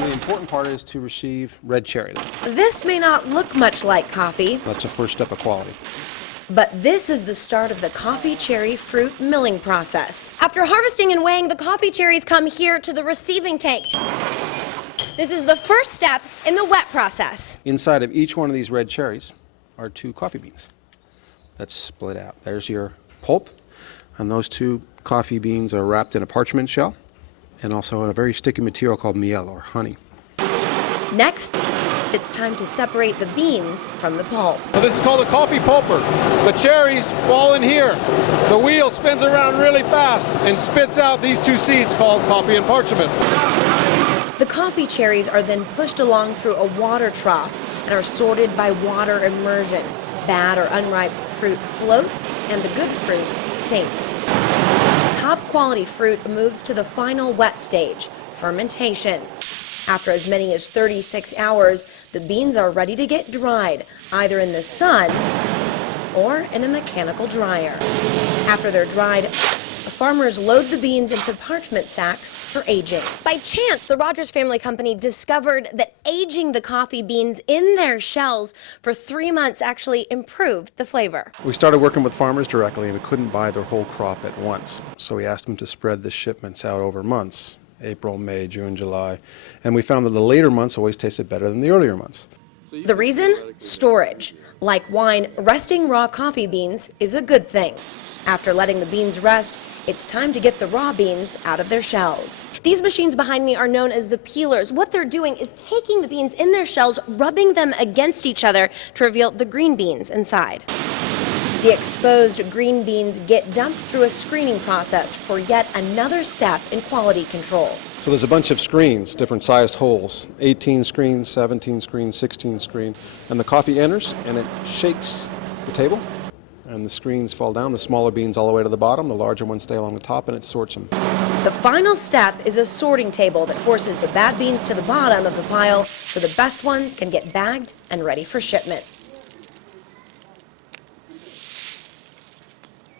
The important part is to receive red cherry. This may not look much like coffee, That's the first step of quality. but this is the start of the coffee cherry fruit milling process. After harvesting and weighing, the coffee cherries come here to the receiving tank. This is the first step in the wet process. Inside of each one of these red cherries are 2 coffee beans. That's split out. There's your pulp, and those 2 coffee beans are wrapped in a parchment shell and also in a very sticky material called miel, or honey. Next, it's time to separate the beans from the pulp. So this is called a coffee pulper. The cherries fall in here. The wheel spins around really fast and spits out these 2 seeds called coffee and parchment. The coffee cherries are then pushed along through a water trough and are sorted by water immersion. Bad or unripe fruit floats, and the good fruit sinks. Top quality fruit moves to the final wet stage, fermentation. After as many as 36 hours, the beans are ready to get dried, either in the sun or in a mechanical dryer. After they're dried, farmers load the beans into parchment sacks for aging. By chance, the Rogers family company discovered that aging the coffee beans in their shells for 3 months actually improved the flavor. We started working with farmers directly, and we couldn't buy their whole crop at once. So we asked them to spread the shipments out over months, April, May, June, July. And we found that the later months always tasted better than the earlier months. The reason? Storage. Like wine, resting raw coffee beans is a good thing. After letting the beans rest, it's time to get the raw beans out of their shells. These machines behind me are known as the peelers. What they're doing is taking the beans in their shells, rubbing them against each other to reveal the green beans inside. The exposed green beans get dumped through a screening process for yet another step in quality control. So there's a bunch of screens, different sized holes, 18 screens, 17 screens, 16 screens, and the coffee enters and it shakes the table, and the screens fall down, the smaller beans all the way to the bottom, the larger ones stay along the top, and it sorts them. The final step is a sorting table that forces the bad beans to the bottom of the pile so the best ones can get bagged and ready for shipment.